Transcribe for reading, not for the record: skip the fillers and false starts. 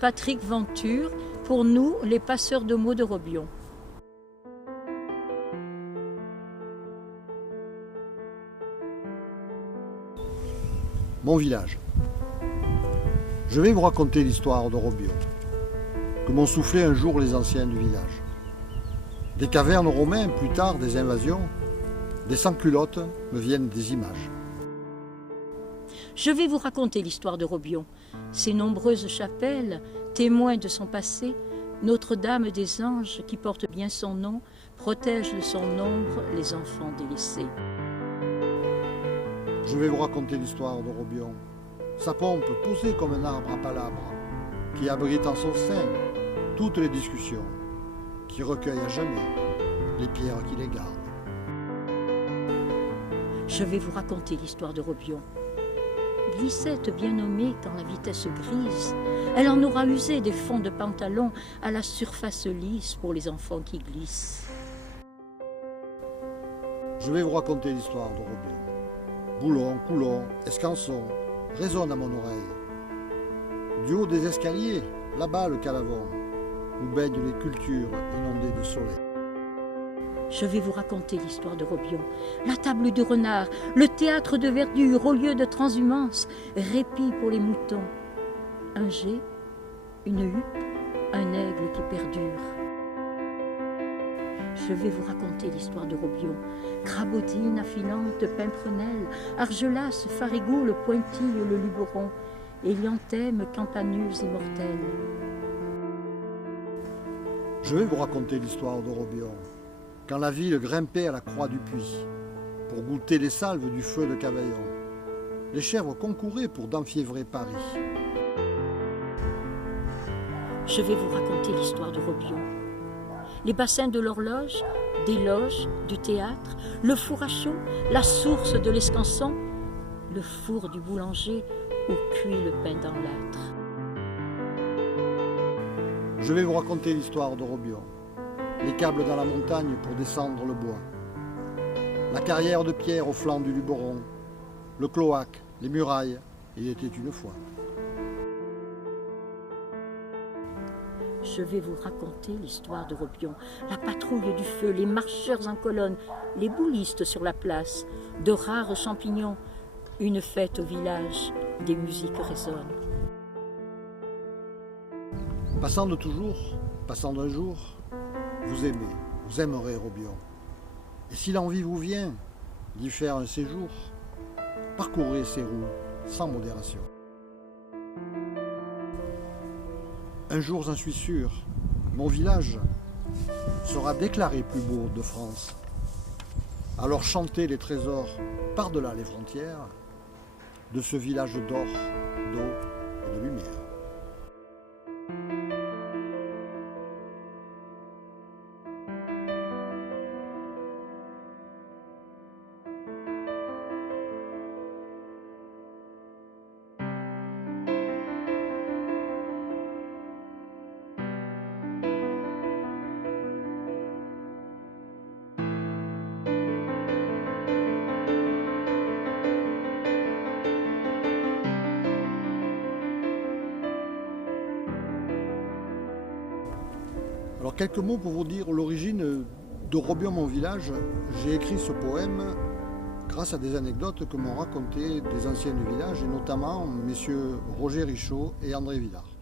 Patrick Venture, pour nous, les passeurs de mots de Robion. Mon village. Je vais vous raconter l'histoire de Robion, que m'ont soufflé un jour les anciens du village. Des cavernes romaines, plus tard des invasions, des sans-culottes me viennent des images. Je vais vous raconter l'histoire de Robion, ses nombreuses chapelles, témoins de son passé, Notre-Dame des Anges, qui porte bien son nom, protège de son ombre les enfants délaissés. Je vais vous raconter l'histoire de Robion, sa pompe posée comme un arbre à palabres, qui abrite en son sein toutes les discussions, qui recueille à jamais les pierres qui les gardent. Je vais vous raconter l'histoire de Robion. Glissette bien nommée quand la vitesse grise, elle en aura usé des fonds de pantalon à la surface lisse pour les enfants qui glissent. Je vais vous raconter l'histoire de Robion. Boulons, coulons, escançons résonnent à mon oreille. Du haut des escaliers, là-bas le calavon, où baignent les cultures inondées de soleil. Je vais vous raconter l'histoire de Robion, la table du renard, le théâtre de verdure au lieu de transhumance, répit pour les moutons. Un jet, une huppe, un aigle qui perdure. Je vais vous raconter l'histoire de Robion, crabotine affilante, pimprenelle, argelasse, farigoule, pointille, le luberon, élianthème, campanules immortelles. Je vais vous raconter l'histoire de Robion, quand la ville grimpait à la croix du puits, pour goûter les salves du feu de Cavaillon. Les chèvres concouraient pour d'enfiévrer Paris. Je vais vous raconter l'histoire de Robion. Les bassins de l'horloge, des loges, du théâtre, le four à chaud, la source de l'escançon, le four du boulanger où cuit le pain dans l'âtre. Je vais vous raconter l'histoire de Robion, les câbles dans la montagne pour descendre le bois, la carrière de pierre au flanc du Luberon, le cloaque, les murailles, il était une fois. Je vais vous raconter l'histoire de Robion, la patrouille du feu, les marcheurs en colonne, les boulistes sur la place, de rares champignons, une fête au village, des musiques résonnent. Passant de toujours, passant d'un jour, vous aimez, vous aimerez Robion. Et si l'envie vous vient d'y faire un séjour, parcourez ces roues sans modération. Un jour, j'en suis sûr, mon village sera déclaré plus beau de France. Alors chantez les trésors par-delà les frontières de ce village d'or, d'eau et de lumière. Alors quelques mots pour vous dire l'origine de Robion mon village. J'ai écrit ce poème grâce à des anecdotes que m'ont racontées des anciens du village et notamment messieurs Roger Richaud et André Villard.